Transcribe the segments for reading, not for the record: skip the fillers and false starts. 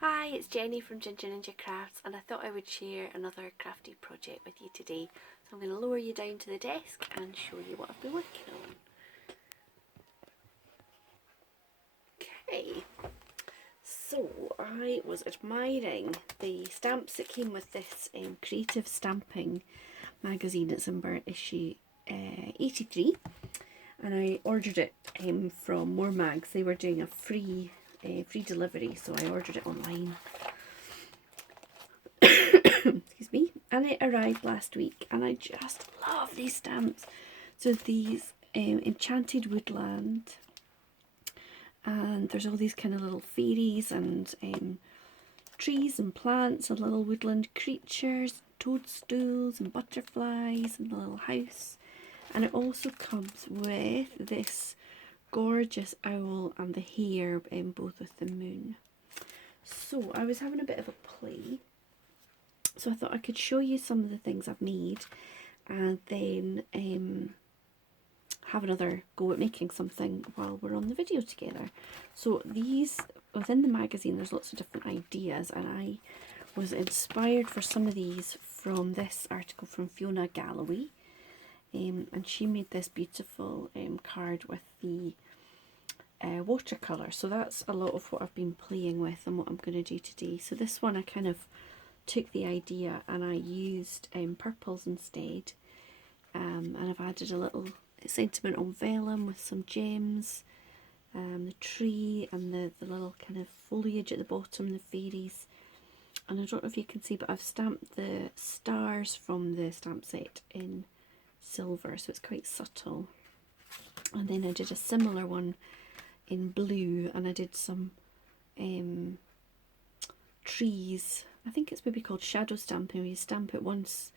Hi, it's Jenny from Ginger Ninja Crafts, and I thought I would share another crafty project with you today. So I'm going to lower you down to the desk and show you what I've been working on. Okay, so I was admiring the stamps that came with this Creative Stamping magazine. It's in issue 83, and I ordered it from More Mags. They were doing a free delivery, so I ordered it online. Excuse me, and it arrived last week, and I just love these stamps. So these Enchanted Woodland, and there's all these kind of little fairies and trees and plants and little woodland creatures, toadstools and butterflies and the little house. And it also comes with this gorgeous owl and the hare, both with the moon. So I was having a bit of a play, so I thought I could show you some of the things I've made, and then have another go at making something while we're on the video together. So these, within the magazine, there's lots of different ideas, and I was inspired for some of these from this article from Fiona Galloway, and she made this beautiful card with the watercolour. So that's a lot of what I've been playing with and what I'm going to do today. So this one I kind of took the idea and I used purples instead, and I've added a little sentiment on vellum with some gems, the tree and the little kind of foliage at the bottom, the fairies. And I don't know if you can see, but I've stamped the stars from the stamp set in silver, so it's quite subtle. And then I did a similar one in blue, and I did some trees. I think it's maybe called shadow stamping, where you stamp it once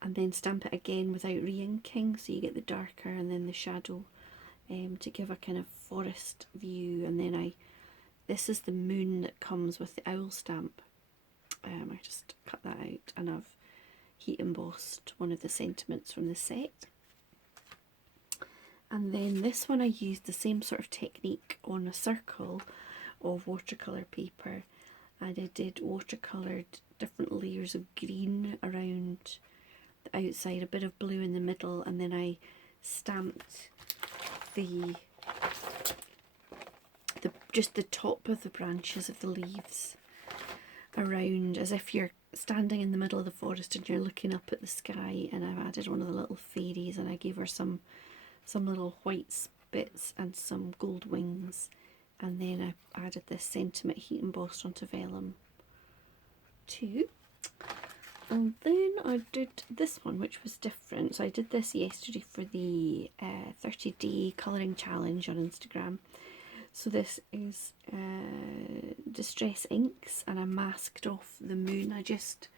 and then stamp it again without re-inking, so you get the darker and then the shadow, to give a kind of forest view. And then this is the moon that comes with the owl stamp. I just cut that out, and I've heat embossed one of the sentiments from the set. And then this one I used the same sort of technique on a circle of watercolour paper, and I did watercoloured different layers of green around the outside, a bit of blue in the middle, and then I stamped just the top of the branches of the leaves around, as if you're standing in the middle of the forest and you're looking up at the sky. And I've added one of the little fairies, and I gave her some little white bits and some gold wings, and then I added this sentiment heat embossed onto vellum too. And then I did this one, which was different. So I did this yesterday for the 30-day colouring challenge on Instagram. So this is Distress Inks, and I masked off the moon. I just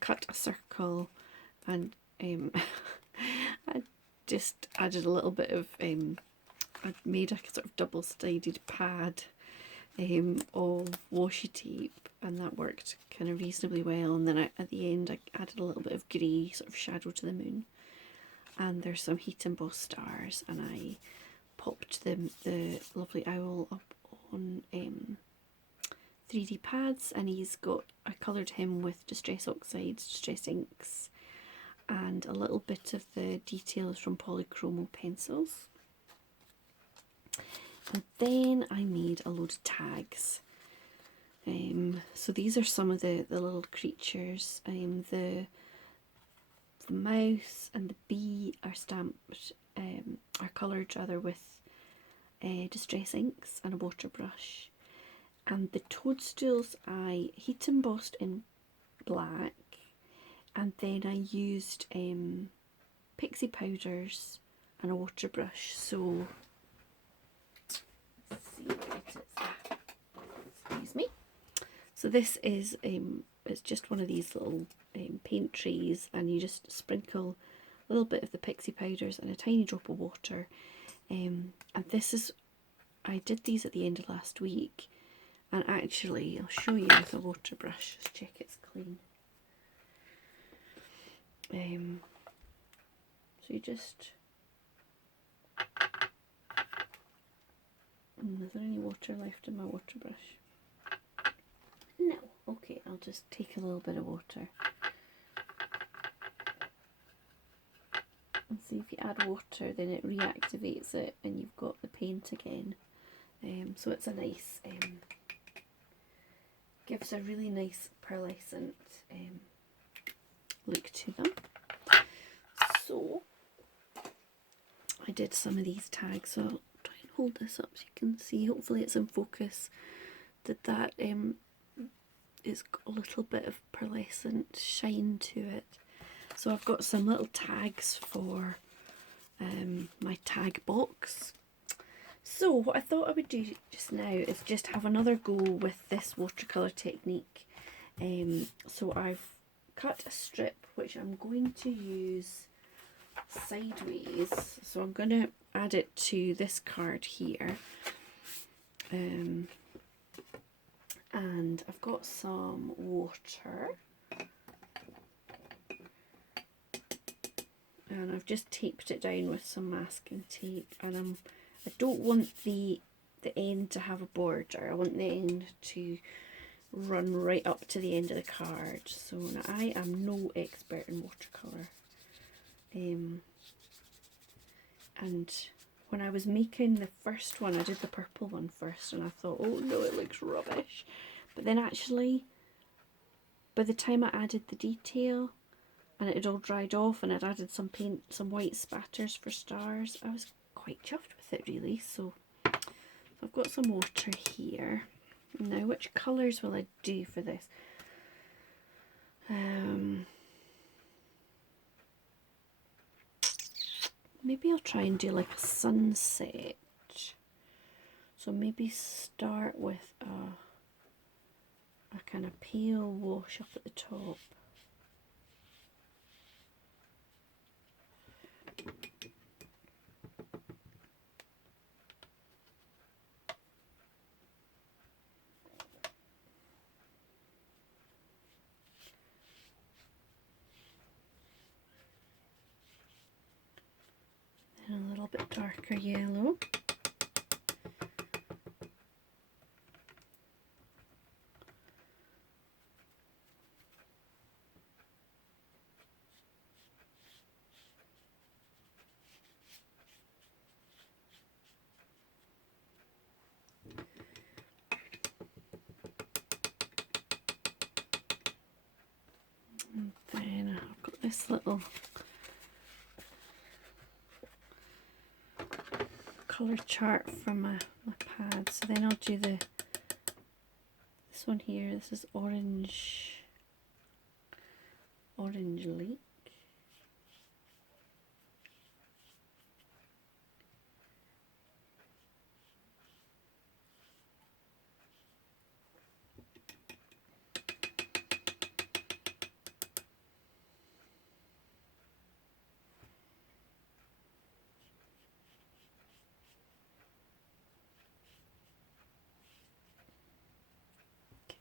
cut a circle, and I just added a little bit of, I'd made a sort of double-sided pad of washi tape, and that worked kind of reasonably well. And then at the end I added a little bit of grey sort of shadow to the moon, and there's some heat embossed stars, and I popped the lovely owl up on 3D pads, and I coloured him with Distress Oxides, Distress Inks, and a little bit of the details from Polychromo pencils. And then I made a load of tags. So these are some of the little creatures. The mouse and the bee are stamped, are coloured rather, with Distress Inks and a water brush. And the toadstools I heat embossed in black, and then I used pixie powders and a water brush. So let's see what it is. Excuse me. So this is it's just one of these little paint trays, and you just sprinkle a little bit of the pixie powders and a tiny drop of water. And this is, I did these at the end of last week, and actually I'll show you with a water brush, just check it's clean. So you just, is there any water left in my water brush? just take a little bit of water. And see, if you add water, then it reactivates it and you've got the paint again. So it's a nice, gives a really nice pearlescent look to them. So I did some of these tags, so I'll try and hold this up so you can see. Hopefully it's in focus. Did that, it's got a little bit of pearlescent shine to it. So I've got some little tags for my tag box. So what I thought I would do just now is just have another go with this watercolour technique. So I've cut a strip which I'm going to use sideways. So I'm going to add it to this card here. And I've got some water. And I've just taped it down with some masking tape, and I don't want the end to have a border. I want the end to run right up to the end of the card. So now I am no expert in watercolour. And when I was making the first one, I did the purple one first, and I thought, oh no, it looks rubbish. But then actually, by the time I added the detail, and it had all dried off, and I'd added some paint, some white spatters for stars, I was quite chuffed with it really. So I've got some water here. Now, which colours will I do for this? Maybe I'll try and do like a sunset. So maybe start with a kind of pale wash up at the top. And a little bit darker yellow. And then I've got this little colour chart from my pad. So then I'll do this one here. This is Orange Lake.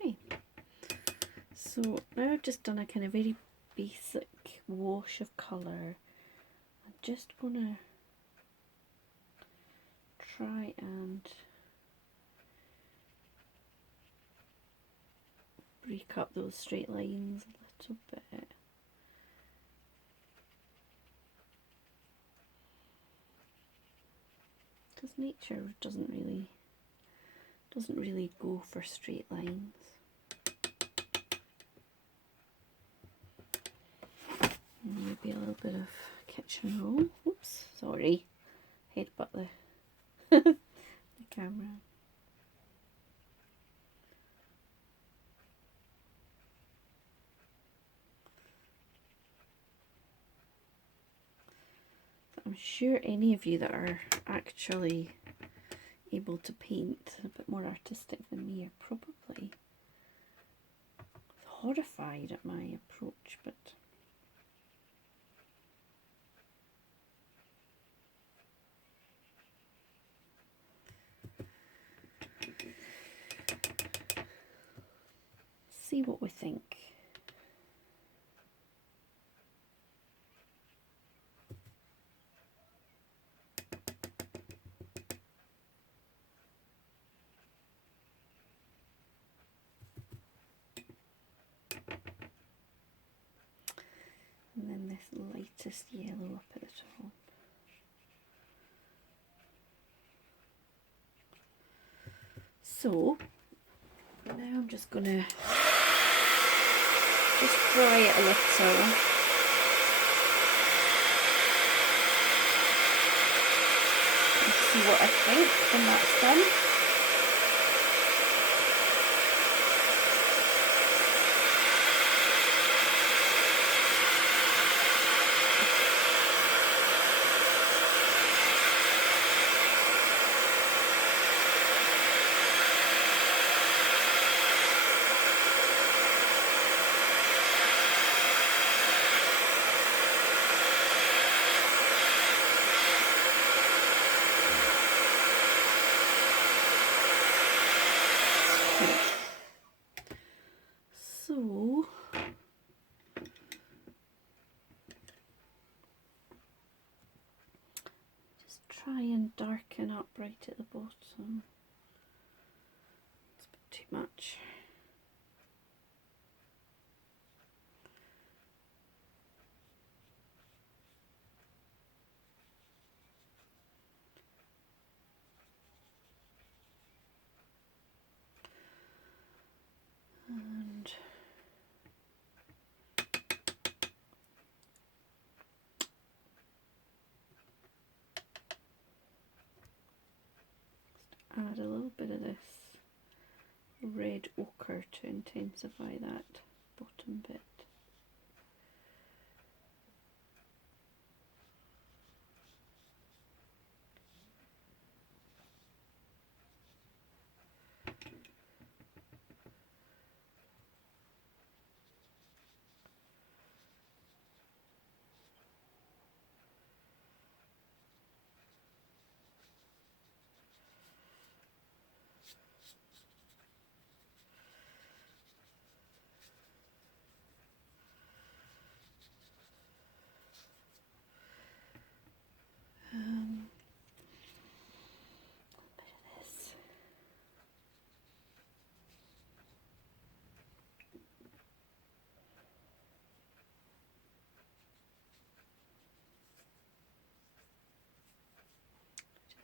Okay, so now I've just done a kind of very basic wash of colour. I'm just gonna try and break up those straight lines a little bit. Because nature doesn't really go for straight lines. Maybe a little bit of kitchen roll. Oops, sorry. Headbutt the camera. I'm sure any of you that are actually able to paint a bit more artistic than me are probably horrified at my approach, but see what we think. lightest yellow up at the top. So now I'm just gonna dry it a little. And see what I think when that's done. So just try and darken up right at the bottom. It's a bit too much. And add a little bit of this red ochre to intensify that bottom bit.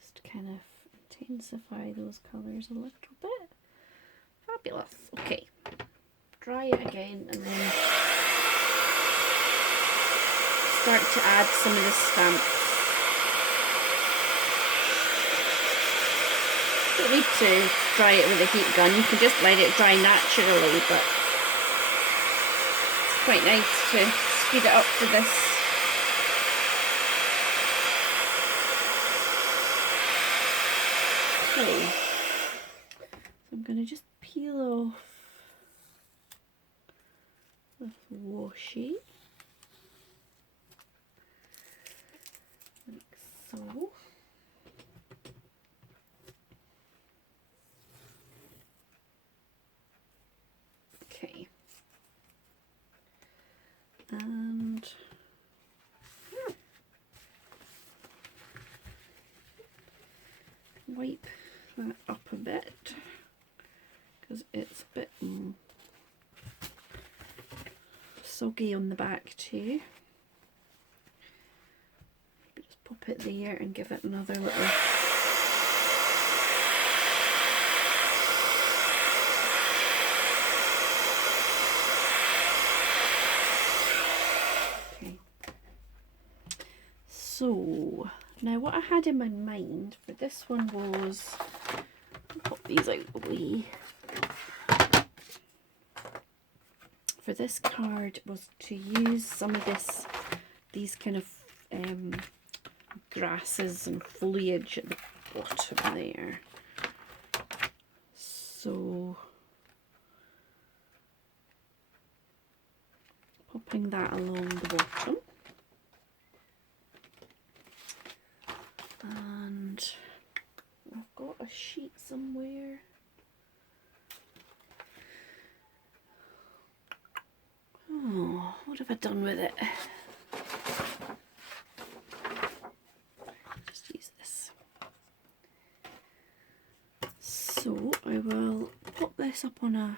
Just kind of intensify those colours a little bit. Fabulous. Okay, dry it again and then start to add some of the stamps. Don't need to dry it with a heat gun, you can just let it dry naturally, but it's quite nice to speed it up for this. Okay, so I'm going to just peel off the washi, like so. Okay, and wipe that up a bit because it's a bit soggy on the back too. Just pop it there and give it another little So now what I had in my mind for this one was, I'll pop these out the way, for this card was to use some of these kind of grasses and foliage at the bottom there. So popping that along the bottom. And I've got a sheet somewhere. Oh, what have I done with it? Just use this. So I will pop this up on a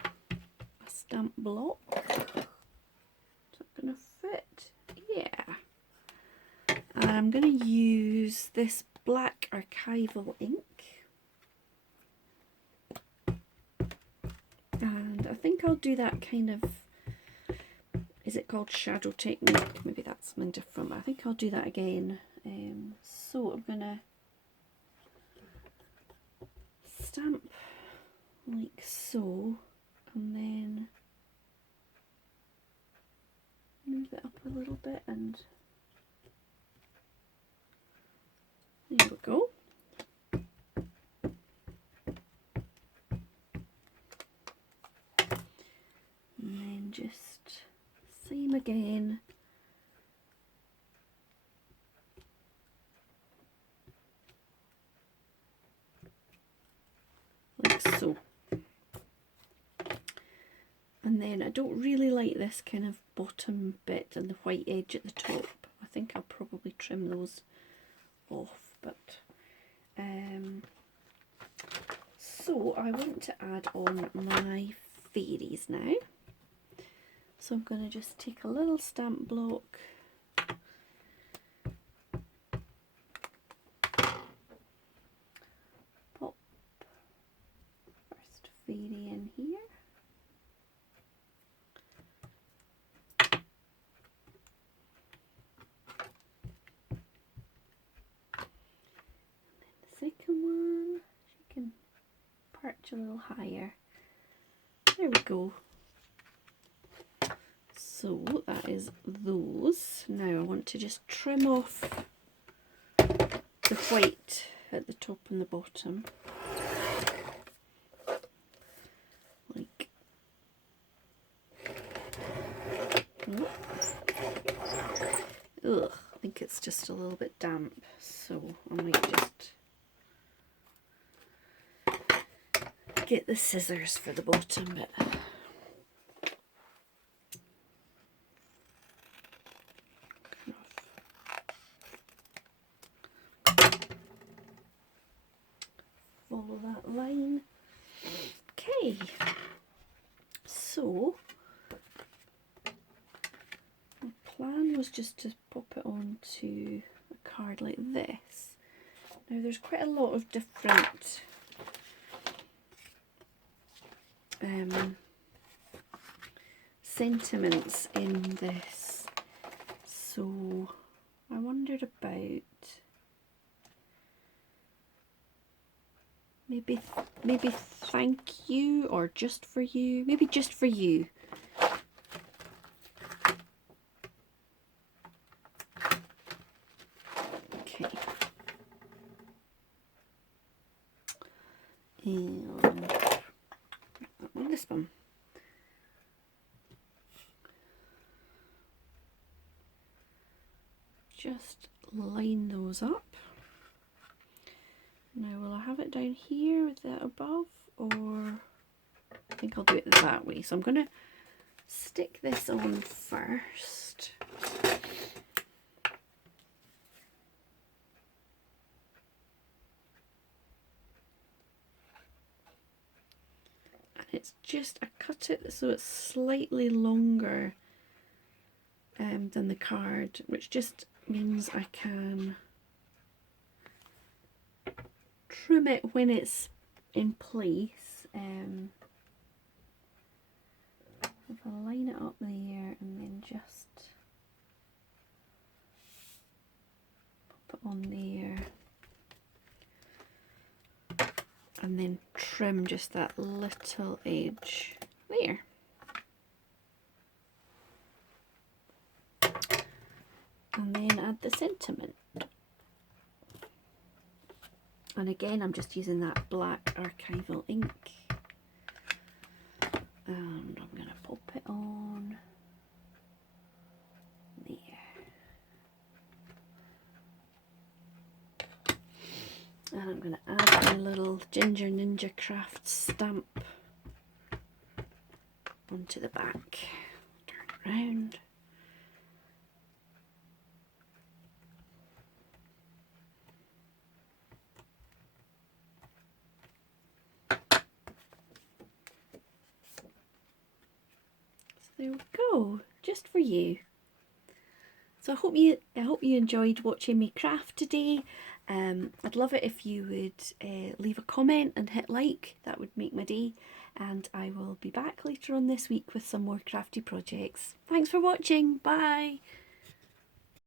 stamp block. Is that going to fit? Yeah. And I'm going to use this black archival ink. And I think I'll do that kind of, is it called shadow technique? Maybe that's something different. I think I'll do that again. So I'm going to stamp like so, and then move it up a little bit, and there we go. And then just same again. Like so. And then I don't really like this kind of bottom bit and the white edge at the top. I think I'll probably trim those off, but so I want to add on my fairies now. So I'm going to just take a little stamp block, pop first fairy in here. Second one, she can perch a little higher. There we go. So that is those. Now I want to just trim off the white at the top and the bottom. Like, ugh, I think it's just a little bit damp, so I might just get the scissors for the bottom bit. Follow that line. Okay, so my plan was just to pop it onto a card like this. Now there's quite a lot of different sentiments in this, so I wondered about maybe thank you, or just for you. Maybe just for you. Okay. And this one. Just line those up. Now will I have it down here with that above, or I think I'll do it that way. So I'm going to stick this on first. And it's just, I cut it so it's slightly longer than the card, which just means I can trim it when it's in place. If I line it up there and then just pop it on there and then trim just that little edge there. And then add the sentiment. And again, I'm just using that black archival ink. And I'm going to pop it on there. And I'm going to add my little Ginger Ninja Craft stamp onto the back. Turn it around. There we go, just for you. So I hope you enjoyed watching me craft today. I'd love it if you would leave a comment and hit like. That would make my day. And I will be back later on this week with some more crafty projects. Thanks for watching. Bye.